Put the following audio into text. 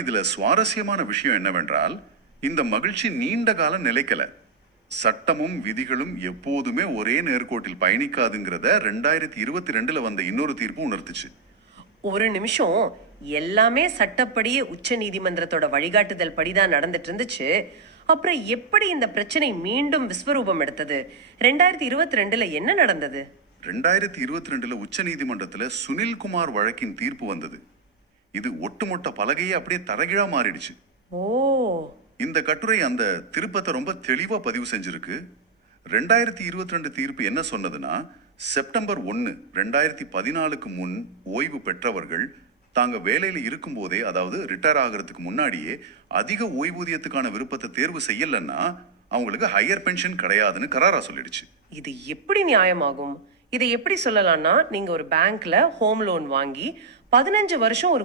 இதுல சுவாரஸ்யமான விஷயம் என்னவென்றால் இந்த மகிழ்ச்சி நீண்ட காலம் நிலைக்கல. சட்டமும் விதிகளும் எப்போதுமே ஒரே நேர்கோட்டில் பயணிக்காதுங்கிறத 2022ல வந்த இன்னொரு தீர்ப்பு உணர்த்துச்சு. ஒரு நிமிஷம். எல்லாமே சட்டப்படியே உச்ச நீதிமன்றத்தோட வழிகாட்டுதல் படிதான் நடந்துட்டு இருந்துச்சு. அப்புறம் எப்படி இந்த பிரச்சனை மீண்டும் விஸ்வரூபம் எடுத்தது? 2022ல என்ன நடந்தது? 2022ல உச்ச நீதிமன்றத்துல சுனில்குமார் வழக்கின் தீர்ப்பு வந்தது. இது ஒட்டுமொத்த பலகையே அப்படியே தரகிழா மாறிடுச்சு. ஓ, இந்த கட்டுரை அந்த திருப்பத்தை ரொம்ப தெளிவா பதிவு செஞ்சிருக்கு. 2022 தீர்ப்பு என்ன சொன்னதுன்னா, செப்டம்பர் 1, 2014க்கு முன் ஓய்வு பெற்றவர்கள் தாங்க வேலையில இருக்கும் போதே, அதாவது ரிட்டையர் ஆகிறதுக்கு முன்னாடியே அதிக ஓய்வூதியத்துக்கான விருப்பத்தை தேர்வு செய்யலன்னா அவங்களுக்கு ஹையர் பென்ஷன் கிடையாதுன்னு கராரா சொல்லிடுச்சு. இது எப்படி நியாயமாகும்? இதை எப்படி சொல்லலாம்னா, நீங்க ஒரு பேங்க்ல ஹோம் லோன் வாங்கி 15 வருஷம் ஒரு